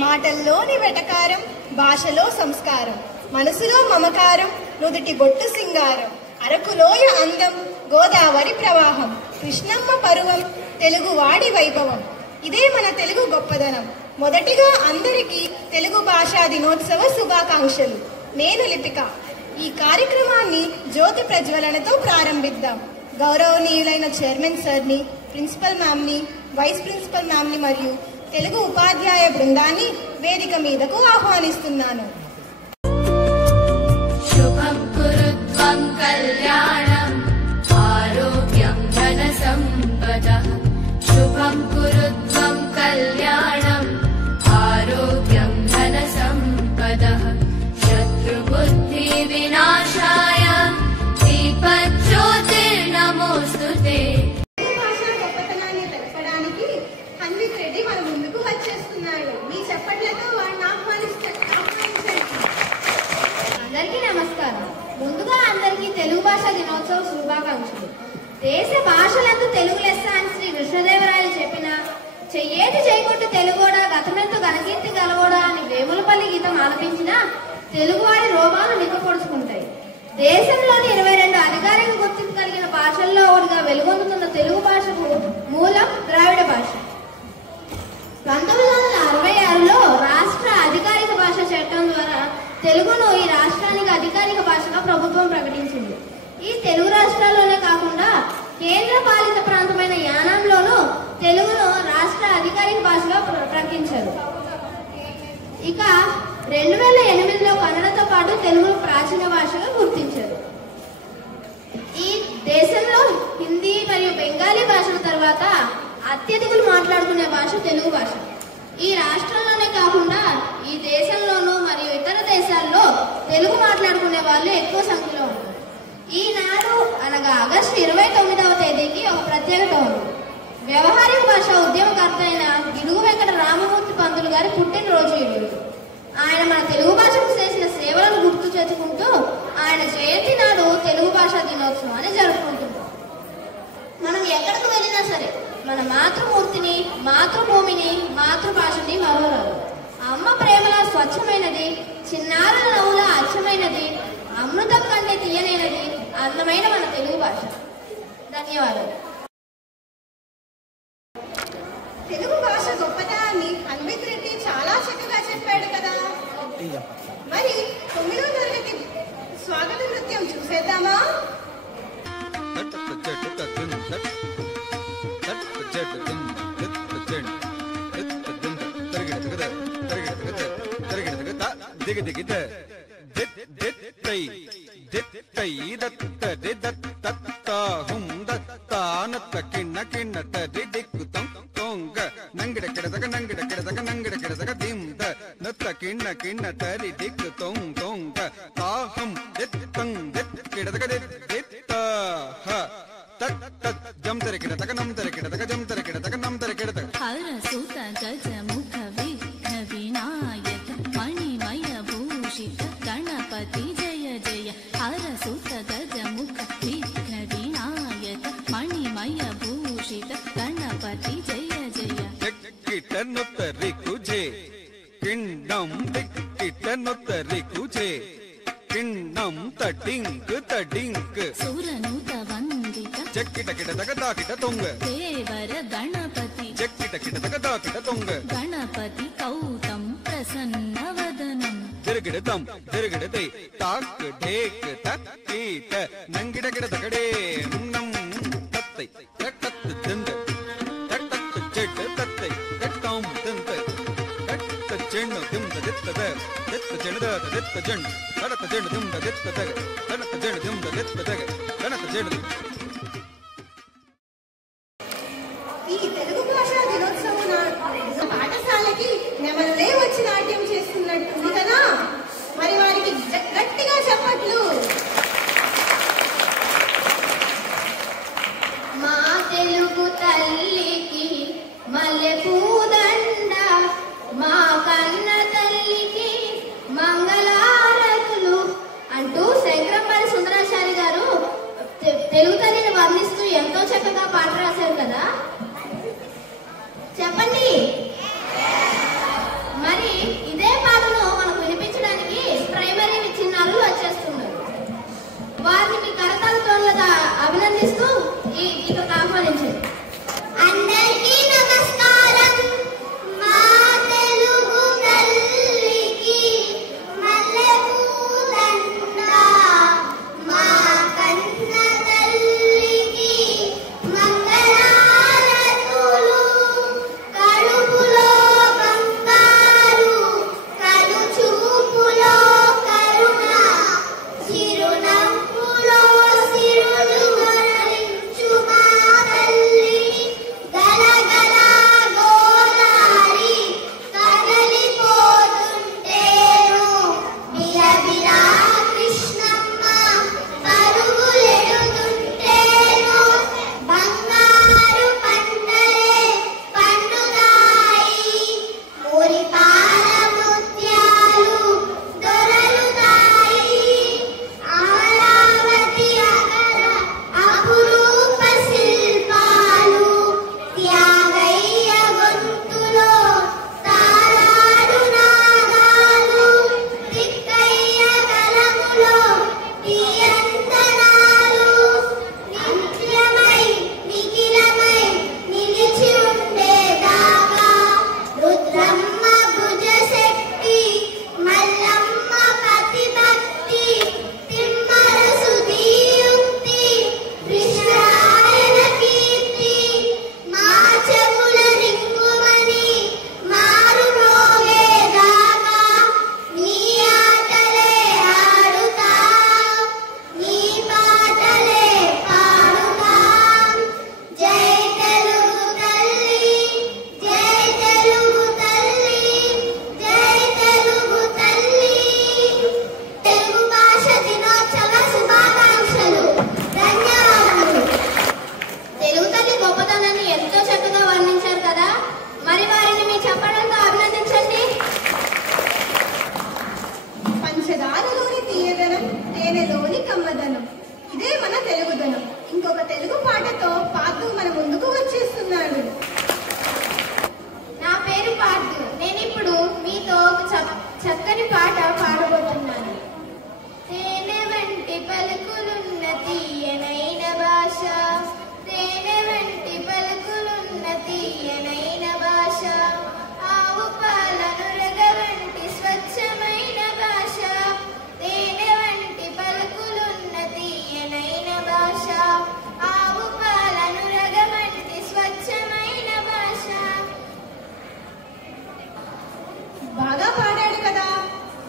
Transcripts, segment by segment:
మాటల్లోని వెటకారం, భాషలో సంస్కారం, మనసులో మమకారం, నుదుటి బొట్టు సింగారం, అరకులోయ అందం, గోదావరి ప్రవాహం, కృష్ణమ్మ పరువం, తెలుగువాడి వైభవం. ఇదే మన తెలుగు గొప్పదనం. మొదటిగా అందరికీ తెలుగు భాషా దినోత్సవ శుభాకాంక్షలు. నేను లిపిక. ఈ కార్యక్రమాన్ని జ్యోతి ప్రజ్వలనతో ప్రారంభిద్దాం. గౌరవనీయులైన చైర్మన్ సార్ని, ప్రిన్సిపల్ మ్యామ్ని, వైస్ ప్రిన్సిపల్ మ్యామ్ని మరియు తెలుగు ఉపాధ్యాయ బృందాన్ని వేదిక మీదకు ఆహ్వానిస్తున్నాను. శుభం కురుత్వం కళ్యాణం ఆరోగ్యం ధన సంపదః. శుభం కురుత్వం కళ్యాణం ఆరోగ్యం ధన సంపదః. శత్రుబుద్ధి వినాశాయ దీపజ్యోతిర్నమోస్తుతే. భాషా గొప్పతనాన్ని తెలపడానికి హన్విత్ రెడ్డి మన ముందుకు వచ్చేస్తున్నాడు. మీ చప్పట్లతో వాడిని ఆహ్వానించండి. అందరికీ నమస్కారం. ముందుగా అందరికీ తెలుగు భాషా దినోత్సవ శుభాకాంక్షలు. దేశ భాషలందు తెలుగు లెస్స అని శ్రీ కృష్ణదేవరాయలు చెప్పిన చెయ్యేటి చేయకొట్టు తెలుగోడా గతమెంతు ఘనకీర్తి గలవోడా అని వేములపల్లి గీతం ఆలపించిన తెలుగువాడి రోమాలు నిక్కపొడుచుకుంటాయి. దేశంలోని 22 అధికారిక గుర్తింపు కలిగిన భాషల్లో ఒకటిగా వెలుగొందుతున్న తెలుగు భాషకు మూలం ద్రావిడ భాష. 1966లో రాష్ట్ర అధికారిక భాష చట్టం ద్వారా తెలుగును ఈ రాష్ట్రానికి అధికారిక భాషగా ప్రభుత్వం ప్రకటించింది. ఈ తెలుగు రాష్ట్రాల్లోనే కాకుండా కేంద్ర పాలిత ప్రాంతమైన యానాంలోనూ తెలుగును రాష్ట్ర అధికారిక భాషగా ప్రకటించారు. ఇక 2008లో కన్నడతో పాటు తెలుగును ప్రాచీన భాషగా గుర్తించారు. ఈ దేశంలో హిందీ మరియు బెంగాలీ భాషల తర్వాత అత్యధికులు మాట్లాడుకునే భాష తెలుగు భాష. ఈ రాష్ట్రంలోనే కాకుండా ఈ దేశంలోనూ మరియు ఇతర దేశాల్లో తెలుగు మాట్లాడుకునే వాళ్ళు ఎక్కువ సంఖ్యలో ఉన్నారు. ఈనాడు అనగా ఆగస్టు 29వ తేదీకి ఒక ప్రత్యేకత ఉంది. వ్యవహారిక భాష ఉద్యమకర్త అయిన గిడుగు వెంకట రామమూర్తి పంతులు గారి పుట్టినరోజు ఈరోజు. ఆయన మన తెలుగు భాషకు చేసిన సేవలను గుర్తు చేసుకుంటూ ఆయన జయంతి నాడు తెలుగు భాషా దినోత్సవం అని జరుపుకుంటున్నాం. మనం ఎక్కడికి వెళ్ళినా సరే మన మాతృమూర్తిని, మాతృభూమిని, మాతృభాషని మరోరాదు. అమ్మ ప్రేమలా స్వచ్ఛమైనది, చిన్నారుల నవ్వులా అచ్చమైనది, అమృతం కంటే తీయనైనది, అందమైన మన తెలుగు భాష. ధన్యవాదాలు. తెలుగు భాష గొప్పతనాన్ని హన్విత్ రెడ్డి చాలా చక్కగా చెప్పాడు కదా. మరి 9వ తరగతి స్వాగత నృత్యం చూసేద్దామా? ನಂಗಿಡ ಕೆಡದಾಗ ನಂಗಿಡ ಕೆಡದಾಗ ನಂಗಿಡ ಕೆಡದಾಗ ದಿಂದ ನತ್ತ ಕಿಣ್ಣ ಕಿಣ್ಣ ತರಿ ದಿಕ್ಕು ತೊಂಗ್ ತೊಂಗ ತಾಹಂ ದಿತ್ತಂಗ್ ದಿತ್ ಕೆಡದಾಗ ದಿತ್ತ ಹ ತತ್ ತತ್ ಜಂ ತರೆ ಕೆಡದಾಗ ನಮ್ ತರೆ ಕೆಡದಾಗ ಜಂ ತರೆ ಕೆಡದಾಗ ನಮ್ ತರೆ ಕೆಡದಾಗ ಹರ ಸುತ ಗಜ ಮುಖ ವಿಘ್ನ ವಿನಾಯಕ ಮಣಿಮಯ ಭೂಷಿತ ಗಣಪತಿ ಜಯ ಜಯ. ಹರ ಸುತ ಗಜ ಮುಖ ವಿಘ್ನ ವಿನಾಯಕ ಮಣಿಮಯ ಭೂಷಿತ ಗಣಪತಿ ಜಯ ಜಯ. ಕಿಟ್ಟನ್ನುತ್ತರಿ ಕುಜೆ ಕಿಣ್ಣಂ ದಿಕ್ಕಿಟ್ಟನ್ನುತ್ತರಿ ಕುಜೆ ಕಿಣ್ಣಂ ತಡಿಂಕ್ ತಡಿಂಕ್ ಸುರನುತ ವಂದಿತ ಜಕ್ಕಿಟ ಕಿಟದಗ ದಾಕಿಟ ತೊಂಗ ದೇವರ ಗಣಪತಿ ಜಕ್ಕಿಟ ಕಿಟದಗ ದಾಕಿಟ ತೊಂಗ ಗಣಪತಿ ಕೌತಂ ಪ್ರಸನ್ನ ವದನಂ ತಿರುಗಿಡದಂ ತಿರುಗಿಡದೈ ತಾಕ್ ಢೇಕ್ ತಕ್ಕೀಟ ನಂಗಿಡ ಗಿಡದ ಕಡೆ ನಂ ತತ್ತೈ ತಕ್ಕತ್ ದಿಂದ ತಟ್ಟತ್ ಜಡ್ ತತ್ತೈ ಕಟ್ಟಂ ದಿಂದ ಕಟ್ಟ ಚೆಣ್ಣು ದಿಂದ ದಿತ್ತದ ದಿತ್ತ ಚೆಣ್ಣದ ದಿತ್ತ ಜಣ್ಣು ಕಡತ ಜಣ್ಣು ದಿಂದ ದಿತ್ತದಗ ಕಡತ ಜಣ್ಣು ದಿಂದ ದಿತ್ತದಗ ಕಡತ ಜಣ್ಣು. ఈ తెలుగు భాషా దినోత్సవం పాఠశాలకి నెమలే వచ్చి నాట్యం చేస్తున్నట్టుంది కదా. మరి వారికి గట్టిగా చెప్పట్లు. మా తెలుగు తల్లికి మల్లెపూదండ, మా కన్న తల్లికి మంగళారతులు అంటూ శంకరంపల్లి సుందరాచారి గారు తెలుగు తల్లిని వర్ణిస్తూ ఎంతో చక్కగా పాట రాశారు కదా. చెప్పండి. మరి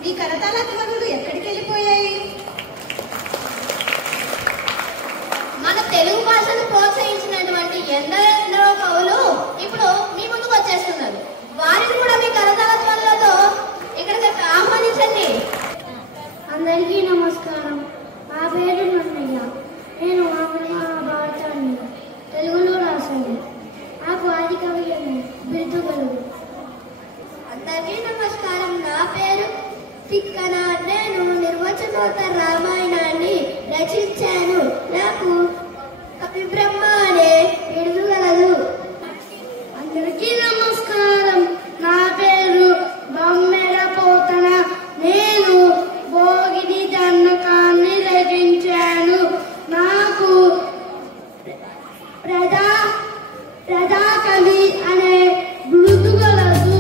ఈ కరతాళ ధ్వనులు ఎక్కడికి వెళ్ళిపోయాయి? మన తెలుగు భాషను ప్రోత్సహించినటువంటి ఎందరో కవులు ఇప్పుడు మీ ముందుకు వచ్చేస్తున్నారు. వారిని కూడా మీ కరతాళ ధ్వనులతో ఇక్కడికి ఆహ్వానించండి. అందరికీ నమస్కారం. నా పేరు నన్నయ్య. నేను మహాభారతాన్ని తెలుగులో రాశాను. నాకు ఆది కవి అని బిరుదు కలుగు. అందరికీ నమస్కారం. నా పేరు తిక్కన. నేను నిర్వచనోత్తర రామాయణాన్ని రచించాను. నాకు కవి బ్రహ్మ అనే బిరుదు కలదు. అందరికీ నమస్కారం. నా పేరు బొమ్మెర పోతన. నేను భోగిని జనకాన్ని రచించాను. నాకు ప్రజా కవి అనే బిరుదు కలదు.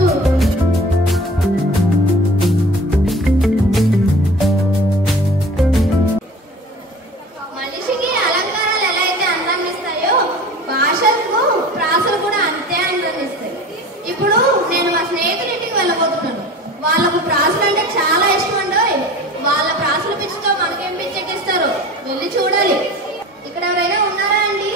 మనిషికి అలంకారాలు ఎలా అయితే అందాన్ని ఇస్తాయో భాషకు ప్రాసలు కూడా అంతే అందాన్ని ఇస్తాయి. ఇప్పుడు నేను మా స్నేహితుడింటికి వెళ్ళబోతున్నాను. వాళ్ళకు ప్రాసలు అంటే చాలా ఇష్టం అండి. వాళ్ళ ప్రాసల పిచ్చితో మనకేం పిచ్చెక్కిస్తారు వెళ్ళి చూడాలి. ఇక్కడ ఎవరైనా ఉన్నారా అండి?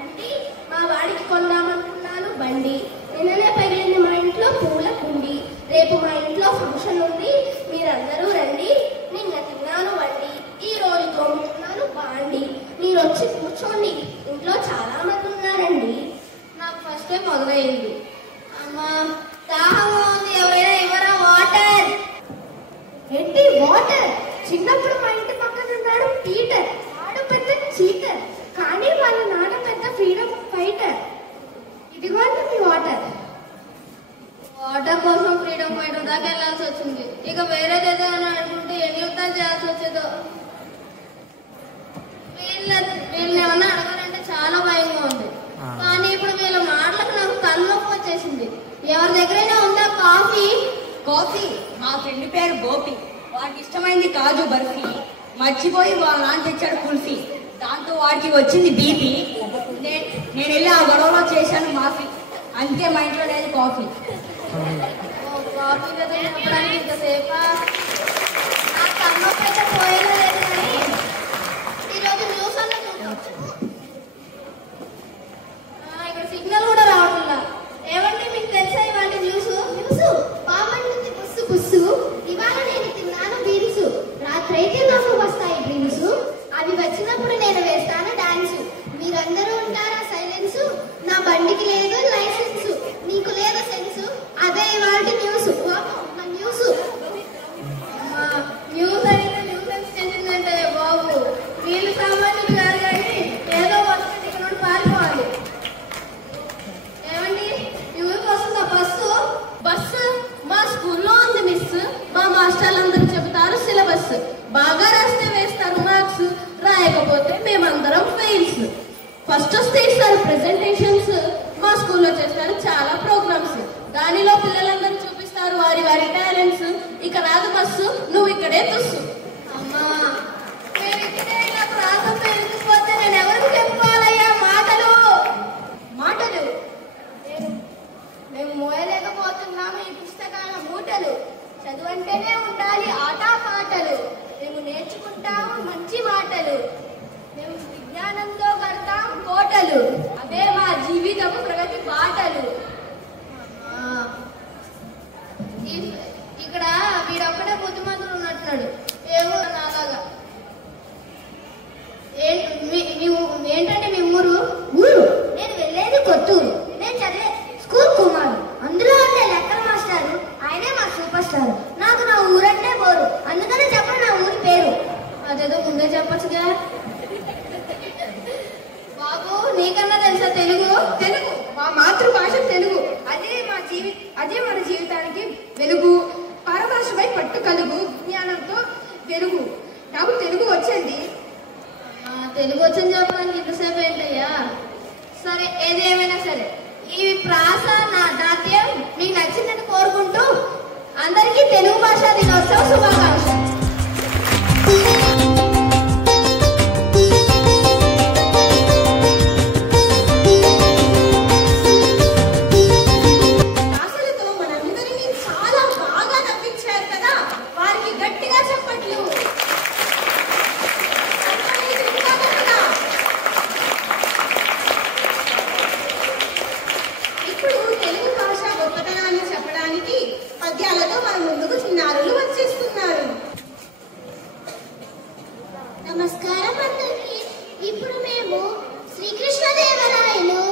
అంటే మా వాడికి కొందామనుకున్నాను బండి. నిన్ననే పగిలింది మా ఇంట్లో పూల కుండి. రేపు మా ఇంట్లో ఫంక్షన్ ఉంది, మీరందరూ రండి. నిన్న తిన్నాను వండి, ఈ రోజు తోముకున్నాను బాండి. మీరు వచ్చి కూర్చోండి, ఇంట్లో చాలా మంది ఉన్నారండి. నాకు ఫస్ట్ టైం మొదలైంది. అమ్మా దాహంగా ఉంది, ఎవరైనా ఇవ్వరా వాటర్? ఏంటి వాటర్? చిన్నప్పుడు మా ఇంటి పక్కన ఉన్నాడు పీటర్. వాడు పెద్ద చీటర్, కానీ వాళ్ళ నాన్న పెద్ద ఫ్రీడమ్ ఫైటర్. ఇదిగోండి మీ వాటర్. వాటర్ కోసం ఫ్రీడమ్ ఫైటర్ దాకా వెళ్ళాల్సి వచ్చింది. ఇక వేరేదేదో అని అనుకుంటే ఎన్ని యుద్ధాలు చేయాల్సి వచ్చేదో. వీళ్ళని ఏమన్నా అడగాలంటే చాలా భయంగా ఉంది. కానీ ఇప్పుడు వీళ్ళ మాటలకు నాకు తలనొప్పి వచ్చేసింది. ఎవరి దగ్గరైనా ఉందా కాఫీ? కాఫీ మా ఫ్రెండ్ పేరు గోపి. వాడికి ఇష్టమైంది కాజు బర్ఫీ. మర్చిపోయి వాళ్ళ నాన్న తెచ్చాడు కుల్ఫీ. దాంతో వాడికి వచ్చింది బీపీ. నేను వెళ్ళి ఆ గొడవలో చేశాను మాఫీ. అంతే మా ఇంట్లో లేదు కాఫీ. కాఫీ కదా చెప్పడానికి ఇంతసేపా? నా తలనొప్పి అయితే పోయేలా లేదు. కానీ ఈరోజు న్యూస్ అన్న చూద్దాం. ఇక్కడ సిగ్నల్ కూడా రావట్లా. ఏమంటే మీకు తెలుసా ఇవాళ న్యూస్? పాపం నుంచి బుస్సు బుస్సు. ఇవాళ నేను తిన్నాను బీన్స్. రాత్రైతే నాకు వస్తాయి డ్రీమ్స్. అవి వచ్చినప్పుడు నేను వేస్తాను డాన్స్. మీరందరూ ఉంటారా సైలెన్స్? నా బండికి లేదు లైసెన్స్. నీకు లేదా సెన్స్? అదే ఇవాళ న్యూస్. నా న్యూస్. న్యూస్ అయితే న్యూసెన్స్ చేసిందంటే బాబు వీళ్ళు సామాన్యులు కాదు. కానీ ఏదో వస్తుంది ఇక్కడ నుండి పారిపోవాలి. ఏమండి న్యూస్ వస్తుందా? బస్సు మా స్కూల్లో ఉంది మిస్. మా మాస్టర్లందరూ చెబుతారు సిలబస్. బాగా రాస్తే వేస్తారు మార్క్స్, రాయకపోతే మేమందరం ఫెయిల్స్. ఫస్ట్ వస్తే ఇస్తారు ప్రెజెంటేషన్స్. మా స్కూల్లో చేస్తారు చాలా ప్రోగ్రామ్స్. దానిలో పిల్లలందరూ చూపిస్తారు వారి వారి టాలెంట్స్. ఇక రాదు బస్సు, నువ్వు ఇక్కడే తుస్సు. అమ్మా నేను ఇక్కడే ఇలా ప్రాంతంలో వెళ్ళిపోతే నేను ఎవరికి చెప్పుకోవాలయ్యా మాటలు? మేము మోయలేకపోతున్నాము ఈ పుస్తకాల మూటలు. చదువంటేనే ఉండాలి ఆట పాటలు. మేము నేర్చుకుంటాము మంచి మాటలు. మేము విజ్ఞానంతో కడతాం కోటలు. అవే మా జీవితము ప్రగతి బాటలు. ఇక్కడ వీడొక్కడే బుద్ధిమంతుడు ఉన్నట్టున్నాడు. ఏమో నాలాగా. ఏంటంటే మీ ఊరు? నేను వెళ్ళేది కొత్తూరు. నేను చదివే స్కూల్ కుమారు. అందులో ఉండే లెక్కల మాస్టారు ఆయనే మా సూపర్ స్టార్. నాకు నా ఊరంటే బోరు, అందుకనే చెప్పండి నా ఊరి పేరు. అదేదో ముందే చెప్పచ్చుగా. బాబు నీకన్నా తెలుసా తెలుగు? మా మాతృభాష తెలుగు. అదే మన జీవితానికి వెలుగు. పరభాషపై పట్టు కలుగు, జ్ఞానంతో వెలుగు. నాకు తెలుగు వచ్చండి. తెలుగు వచ్చని చెప్పడానికి ఇంతసేపు ఏంటయ్యా? సరే ఏది ఏమైనా సరే ఈ ప్రాస నాట్యం మీకు నచ్చిందని కోరుకుంటూ అందరికీ తెలుగు భాషా దినోత్సవ శుభాకాంక్షలు. భాషలతో మనందరినీ చాలా బాగా నవ్వించారు కదా. చిన్నారులు వచ్చేస్తున్నారు. నమస్కారం అందరికీ. ఇప్పుడు మేము శ్రీకృష్ణదేవరాయలు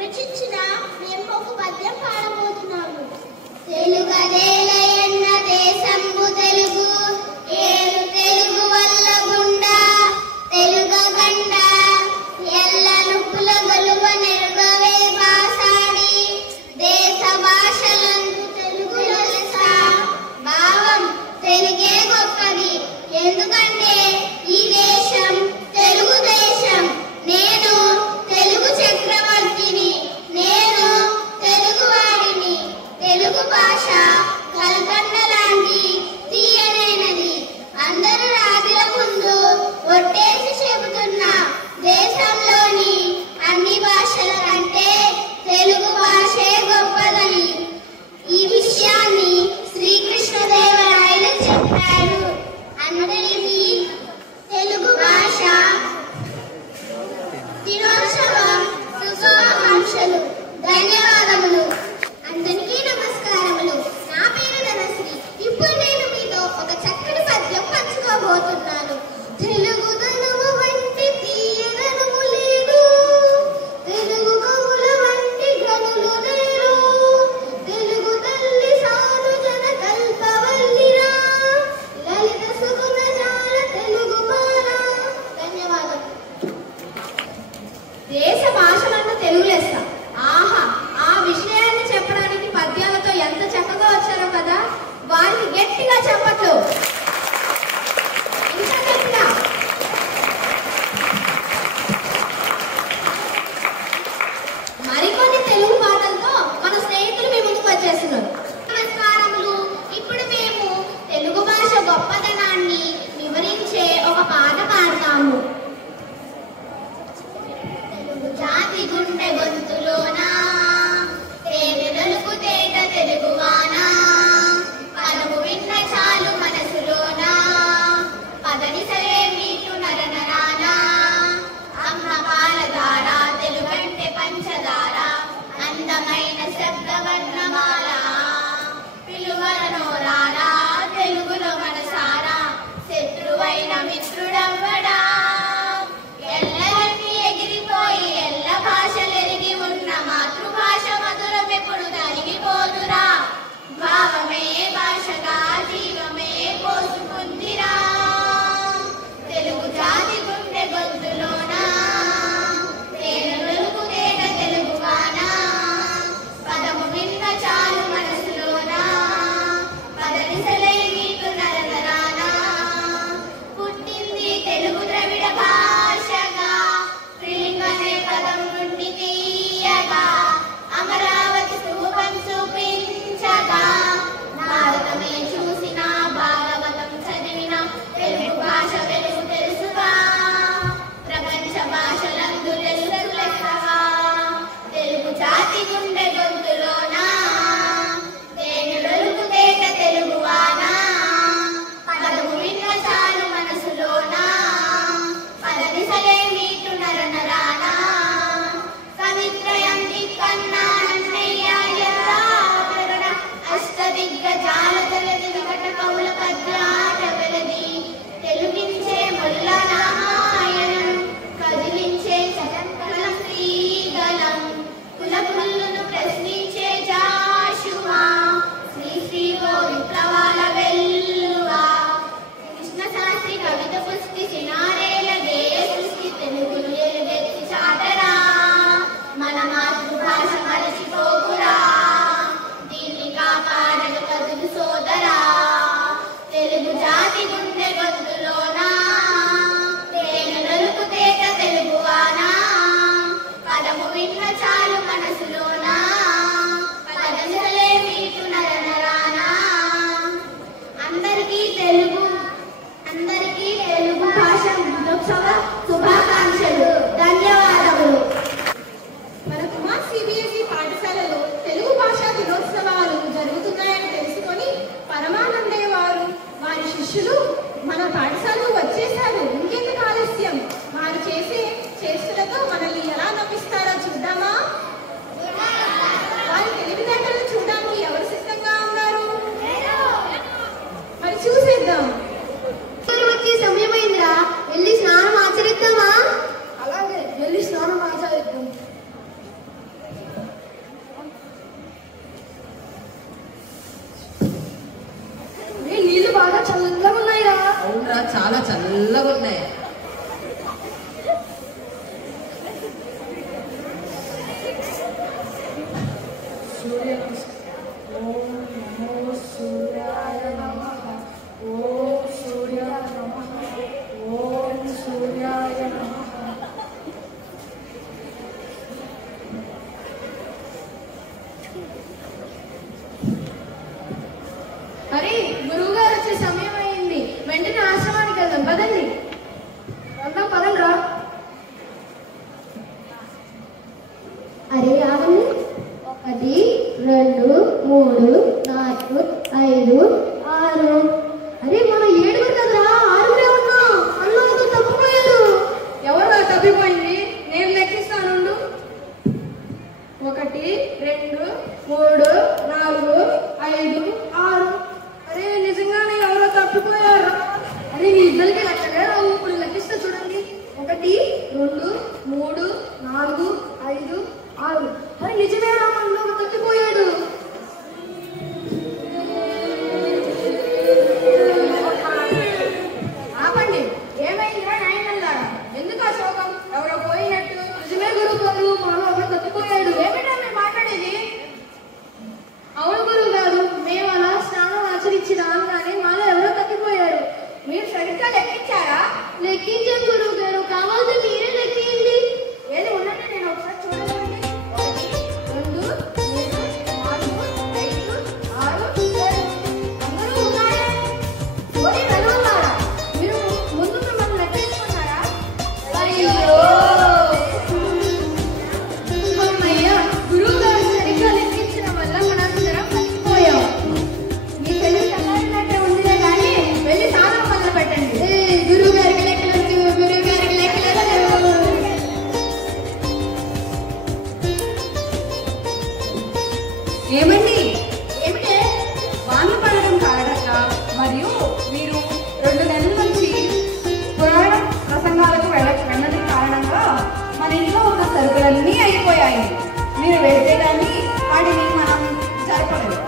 రచించిన మేము ఒక పద్యం పాడబోతున్నాము. తెలుగదేలయన్న దేశంబు తెలుగు, ఏడు తెలుగు వల్ల గుండా తెలుగగండ, ఎల్ల నుప్పుల గొలువ నెరుగవే బాసాడి, దేశ భాషలందు తెలుగు లెస్స, భావం తెలుగే గొప్పది, ఎందుకంటే ఈ దేశం తెలుగు దేశం. నేను తెలుగు చక్రవర్తిని, నేను తెలుగు వాడిని. తెలుగు భాష కల్కండ లాంటి తీయనైనది. అందరూ రాజుల ముందు ఒట్టేసి చెబుతున్నా, దేశంలోని అన్ని భాషల కంటే తెలుగు భాషే గొప్పదని. ఈ విషయాన్ని శ్రీకృష్ణదేవరాయలు చెప్పారు. అందరికీ తెలుగు భాష దినోత్సవం శుభాకాంక్షలు. ధన్యవాదములు. అందరికీ నమస్కారములు. నా పేరు ధనశ్రీ. ఇప్పుడు నేను మీతో ఒక చక్కని పద్యం పంచుకోబోతున్నాను. తెలుగు ధనము వంటి తీయదనము లేదు, తెలుగు కవుల వంటి గనులు లేరు, తెలుగు తల్లి సాను జన కల్పవల్లిరా, లలిత సుగుణ జాల తెలుగు మాల. ధన్యవాదాలు. దేశ భాషలను తెలుగు లెస్స. ఆహా, ఆ విషయాన్ని చెప్పడానికి పద్యాలతో ఎంత చక్కగా వచ్చారో కదా. వారికి గట్టిగా చెప్పట్లు. ఇంకా గట్టిగా. మరికొన్ని తెలుగు పాటలతో మన స్నేహితులు మీ ముందుకు వచ్చేస్తున్నారు. నమస్కారములు. ఇప్పుడు మేము తెలుగు భాష గొప్పదనాన్ని వివరించే ఒక పాట పాడతాము. తెలుగు జాతి గుండె గొంతులోనా తేనె నలుపు తేట తెలుగువానా, పలుకు విన్న చాలు మనసు కూడా చాలా చల్లగా ఉన్నాయి. అరే గురువు గారు వచ్చే సమయం అయింది, వెంటనే ఆశ్రమానికి వెళ్దాం. పదండి పదండ్రా. అరే ఆగండి. 1 2 3 4 5 6. అరే మనం 7 కదరా, 6 ఉన్నాం. అన్న తప్పిపోయారు. ఎవరు తప్పిపోయింది? నేను లెక్కిస్తాను. 1 2 3 4 5 6. అరే నిజంగానే ఎవరో తప్పిపోయారు. అరే మీ ఇద్దరికి లెక్కలే రావు. ఇప్పుడు లెక్కిస్తే చూడండి. 1 2 3 4 5 6. అరే నిజమే రా, మనలో తప్పిపోయాడు. ఆపండి. ఏమైందిరా నాయనల్లారా? ఎందుకు ఆ శోకం? ఎవరో పోయినట్టు. నిజమే గురువు గారు, మనలో ఒకరు తప్పిపోయాడు. ఏమిటా మీరు మాట్లాడేది? అవును గురువు గారు, మేము అలా స్నానం ఆచరించి రాగానే మాలో ఎవరో తప్పిపోయారు. మీరు సరిగ్గా లెక్కించారా? లెక్కించాం గురువు గారు, కావాలంటే మీరే లెక్కించండి. ఏది ఉండండి, నేను ఒకసారి చూడండి. 1 2 3 4 5 6 7. అందరూ ఉన్నారే. ఓరి వెలువలారా, మీరు ముందు మిమ్మల్ని లెక్కించుకున్నారా? అయ్యో అమ్మయ్య, గురువు గారు సరిగ్గా లెక్కించడం వల్ల మనందరం తప్పిపోయాం. మీ తెలివి తగ్గినట్టే ఉందిలే కానీ వెళ్ళి సాధన మొదలు పెట్టండి. గురువు గారికి లెక్కలొచ్చు, గురువు గారికి లెక్కలొచ్చు. ఏమండి? ఏమిటే? వాన పడడం కారణంగా మరియు మీరు 2 నెలల నుంచి పురాణ ప్రసంగాలకు వెళ్ళని కారణంగా మన ఇంట్లో ఉన్న సరుకులన్నీ అయిపోయాయి. మీరు వెళ్తే కానీ వాటిని మనం జరపలేదు.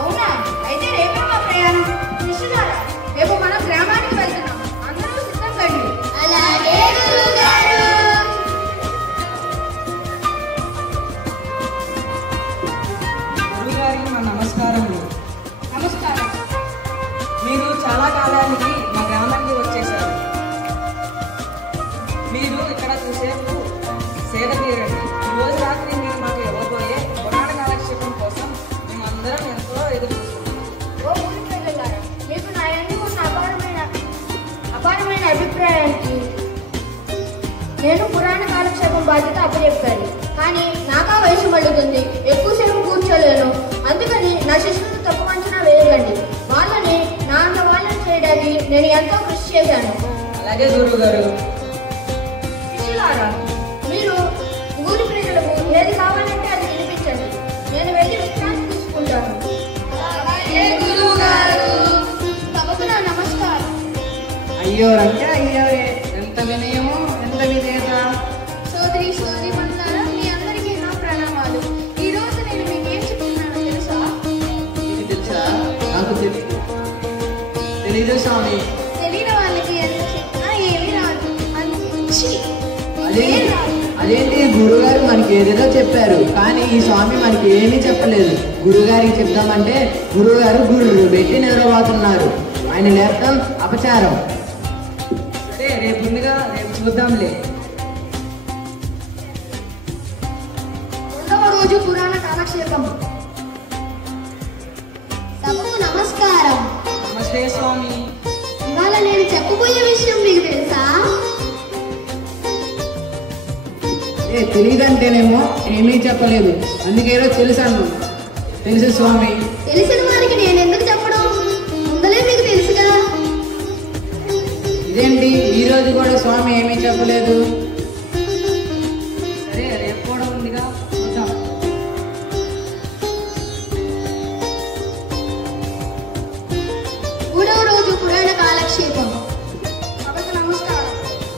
అవునా? అయితే రేపే మా ప్రయాణం. కృష్ణులారా, రేపు మనం గ్రామానికి వెళ్తున్నాం. అందరూ సిద్ధం కండి. అలాగే గురువు గారు. గురువుగారికి మా నమస్కారములు. నమస్కారం. మీరు చాలా కాలానికి మా గ్రామానికి వచ్చేసారు. మీరు ఇక్కడ చూసేపు సేద తీరండి. ఈ రోజు రాత్రి మీరు మాకు ఇవ్వబోయే పురాణ కాలక్షేపం కోసం మేమందరం ఎంతో ఎదురు చూస్తున్నాం. ఓ ఊరి ప్రజలారా, మీకు నా యందు ఉన్న అపారమైన అభిప్రాయానికి నేను పురాణ కాలక్షేపం బాధ్యత అప్పచెప్పాను. కానీ నాకా వయసు మళ్ళుతుంది, ఎక్కువసేపు కూర్చోలేను. అందుకని నా శిష్యులను తక్కువ అంచనా వేయకండి. వాళ్ళని నా అన్న వాళ్ళని చేయడానికి నేను ఎంతో కృషి చేశాను. అలాగే గురువు గారు. శిష్యులారా, మీరు ఊరి ప్రజలకు ఏది కావాలంటే అది వినిపించండి. నేను వెళ్ళి విశ్రాంతి తీసుకుంటాను. తమకు నా నమస్కారం. అయ్యో రంగా అయ్యోరే, ఎంత వినయమో, ఎంత విధేయత. సోదరి సోదరీమణులారా, మీ అందరికీ నా ప్రణామాలు. ఈ రోజు నేను మీకేం చెప్తున్నానో తెలుసా? ఇది తెలుసా? నాకు తెలీదు స్వామి. తెలియని వాళ్ళకి ఎంత చెప్పినా ఏమీ రాదు. మంచి అదేంటి గురుగారు మనకి ఏదేదో చెప్పారు, కానీ ఈ స్వామి మనకి ఏమీ చెప్పలేదు. గురుగారికి చెప్తామంటే గురుగారు గుర్రు పెట్టి నిద్రపోతున్నారు. ఆయన లేపడం అపచారం. సరే రేపు ముందుగా రేపు చూద్దాంలే. 2వ రోజు పురాణ కాలక్షేపం. సభకు నమస్కారం. నమస్తే స్వామి. ఇవాళ నేను చెప్పబోయే విషయం మీకు తెలుసా? తెలియదంటేనేమో ఏమీ చెప్పలేదు, అందుకేదో తెలుసాను. తెలుసు స్వామి. తెలిసిన వారికి నేను ఎందుకు చెప్పడం? ముందలే మీకు తెలుసు కదా. ఇదేంటి ఈ రోజు కూడా స్వామి ఏమీ చెప్పలేదు? సరే రేపు కూడా ఉందిగా, చూద్దాం. 3వ రోజు పురాణ కాలక్షేపం. సభకు నమస్కారం.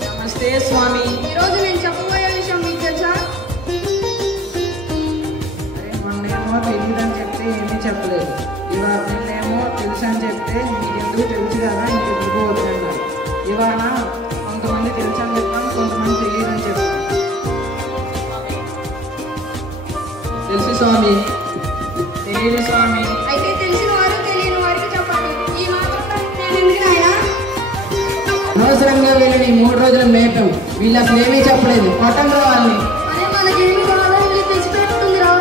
నమస్తే స్వామి. ఈ రోజు నేను చెప్పబోయే విషయం మీకు తెలుసా? అరే మొన్నేమో తెలియదని చెప్తే ఏమీ చెప్పలేదు. చెప్పలేదు. ఇవాళ నిన్నేమో తెలుసు అని చెప్తే నీకెందుకు తెలుసు కదా ఇంకెందుకు వద్దన్నారు. ఇవాళ కొంతమంది తెలుసు అని చెప్తాం, కొంతమంది తెలియదు అని చెప్తాం. తెలుసు స్వామి. తెలియదు స్వామి. అయితే తెలిసిన వారు తెలియని వారికి చెప్పాలి. ఈ మాత్రం నేను ఎందుకు నాయనా? అనవసరంగా వీళ్ళని 3 రోజులు మేపాం. వీళ్ళు అసలు ఏమీ చెప్పలేదు. కొట్టండి వాళ్ళని. అరే మనకేమి కావాలని తెచ్చిపెట్టుకుందిరా.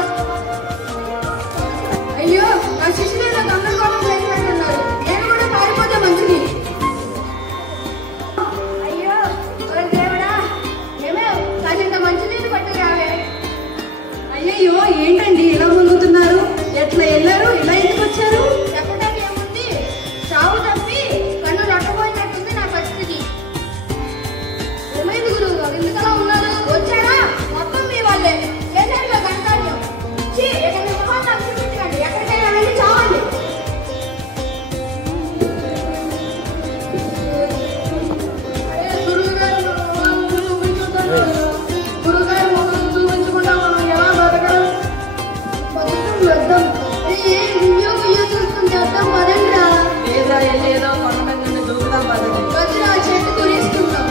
అయ్యో నా శిష్యులు నాకు గందరగోళం చేసినట్టున్నారు. నేను కూడా పారిపోతే మంచిది. అయ్యో దేవుడా, ఏమే కాసింత మంచినీళ్ళు పట్టుకురావే. అయ్యయ్యో ఏంటండి ఇలా మునుగుతున్నారు? ఎట్లా వెళ్ళారు? ఇలా ఎందుకు వచ్చారు? చెప్పడానికి ఏముంది, చావు తప్పి కన్ను రట్టపోయినట్టుంది నా పరిస్థితి. ఏమైంది గురువు గారు ఎందుకలా ఉన్నారు? వచ్చారా మొత్తం మీ వాళ్ళే చేశారు గంటాన్యం. ఎక్కడికి మొహాన్ని చూపించకండి, ఎక్కడికైనా వెళ్ళి చావండి. గురువు గారు మొహం చూపించకుండా మనం ఎలా బతకడం? చూస్తుంటే అర్థం పదండిరా. లేదా ఏదో కొండ మీద నుండి దూకుదాం పదండి. వచ్చిన ఆ చెట్టు కొనేసుకుందాం.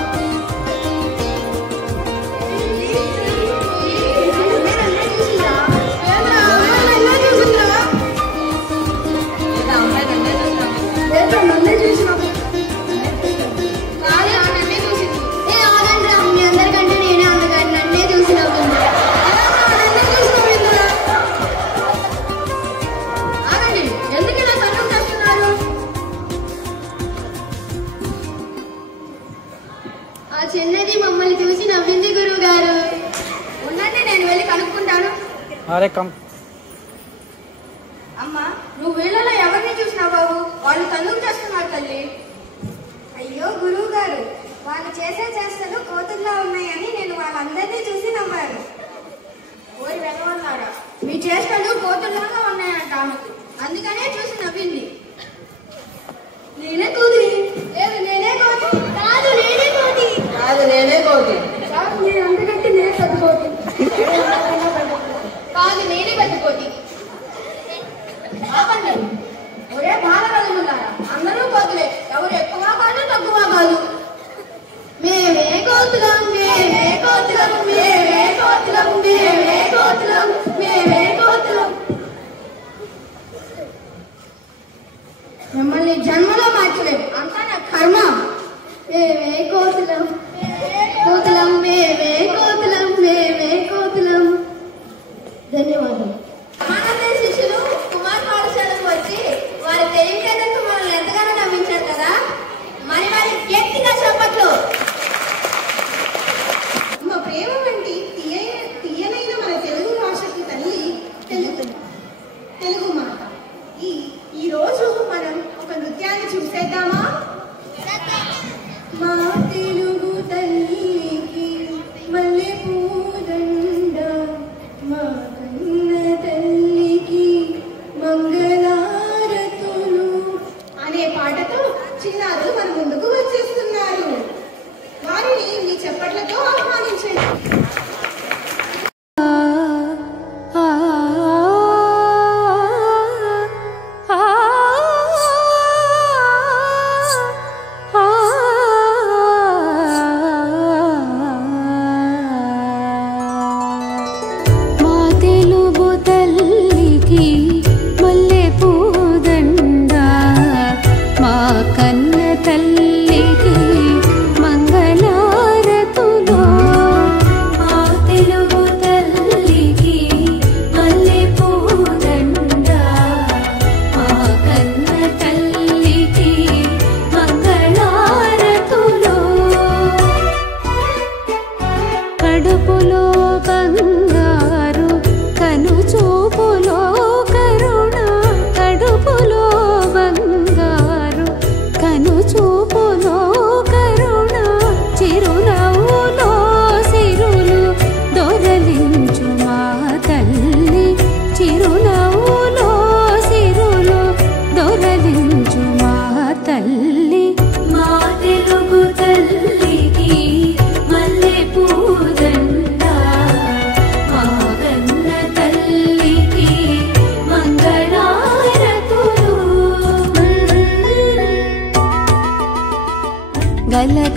చిన్నది మమ్మల్ని చూసి నవ్వింది గురువు గారు. ఉండండి నేను వెళ్ళి కనుక్కుంటాను. అరే కమ్. అమ్మా నువ్వు వీళ్ళలో ఎవరిని చూసినావు బాబు? వాళ్ళు తన్నుకు చేస్తున్నారు తల్లి. అయ్యో గురువు గారు, వాళ్ళు చేసే చేష్టలు కోతుల్లా ఉన్నాయని నేను వాళ్ళందరినీ చూసి నవ్వాను. ఓరి వెళ్ళవన్నారా, మీ చేష్టలు కోతుల్లాగా ఉన్నాయంట ఆమెకు, అందుకనే చూసి నవ్వింది. నేనే కోతి. లేదు నేనే కోతి. కాదు నేనే కోతి. కాదు నేనే కోతి. కాదు నేను అంతకంటే నేనే పెద్ద కోతి. కాదు నేనే పెద్ద కోతి. ఆపండి. ఒరే బాలరాజులారా, అందరూ కోతులే, ఎవరు ఎక్కువ కాదు తక్కువ కాదు. మేమే కోతులం, మేమే కోతులం, మేమే కోతులం, మేమే కోతులం, మేమే కోతులం. మిమ్మల్ని జన్మలో మార్చలేదు, అంతా నా కర్మ. మేమే కోతులం, కోతులం, మేమే కోతులం, మేమే కోతులం. ధన్యవాదాలు. మానవ శిష్యులు కుమార్ పాఠశాలకు వచ్చి వారి తెలివితేటలకు మనల్ని ఎంతగానో నమ్మించారు కదా, మరి వారి గట్టిగా చప్పట్లు. మా ప్రేమ వంటి తీయనైన మన తెలుగు భాషకి తల్లి తెలుగు మాట. ఈ రోజు మనం ఒక నృత్యాన్ని చూసేద్దామా? మా తెలుగు తల్లికి మల్లె పూదండ, మా కన్న తల్లికి మంగళారతులు అనే పాటతో చిన్నారులు మన ముందుకు వచ్చేస్తున్నారు. వారిని మీ చప్పట్లతో ఆహ్వానించండి. ఆ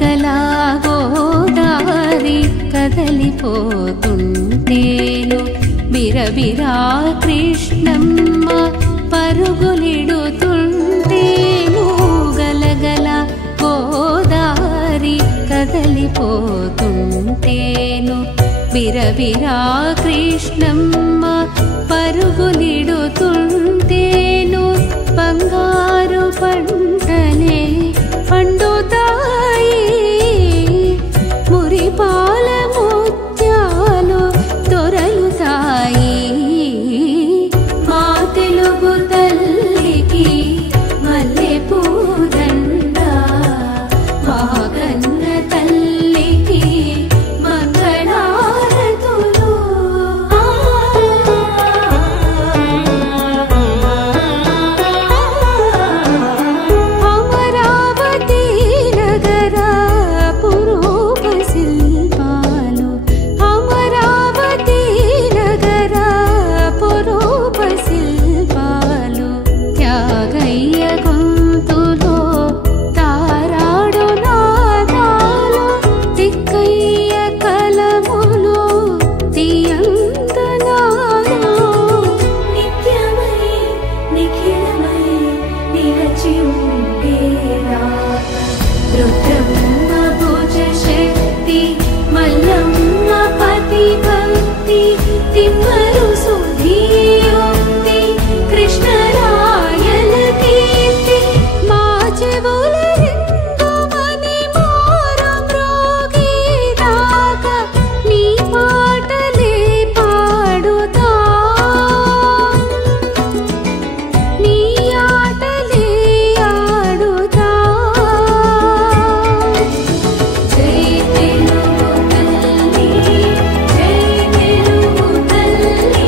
గలగలా గోదావరి కదలిపోతుంటేను బిరబిరా కృష్ణమ్మ పరుగులిడుతుంటేను గలగల గోదావరి కదలిపోతుంటేను బిరబిరా కృష్ణమ్మ పరుగులిడుతుంటేను బంగారు పంటలే పండుతాయి మురిపాల ముత్యాలు దొరలుతాయి మా తెలుగు తల్లికి మల్లెపూదండ మా కన్న తల్లికి మంగళారతులు అమరావతి నగర పురూప శిల్పాలు అమరావతి నగర పురూప శిల్పాలు త్యాగయ్య గొంతులో తారాడు నాదాలు తిక్కయ్య కలములో తీయంతనాలు నిత్యమై నిఖిలమై నిలచి ఉండేరా రుద్రమ్మ భుజ శక్తి మల్లమ్మ పతి భక్తి తిమ్మరు సుధీయోక్తి కృష్ణరాయల కీర్తి మా చెవుల రింగుమని మోరం మ్రోగేదాకా నీ పాటలే పాడుతా నీ ఆటలే ఆడుతా జై తెలుగు తల్లి జై తెలుగు తల్లి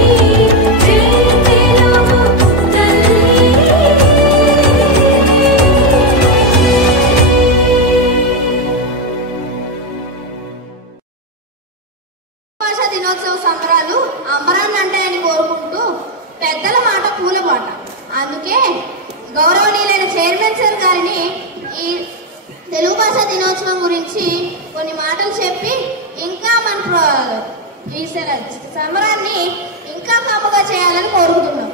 జై తెలుగు తల్లి భాషా దినోత్సవ సంబరాలు అంబరాన్ని అంటాయని కోరుకుంటూ పెద్దల మాట పూలబాట. అందుకే గౌరవనీయులైన చైర్మన్ సార్ గారిని ఈ తెలుగు భాషా దినోత్సవం గురించి కొన్ని మాటలు చెప్పి ఇంకా మన ఈ సంబరాన్ని ఇంకా కమ్మగా చేయాలని కోరుకుంటున్నాం.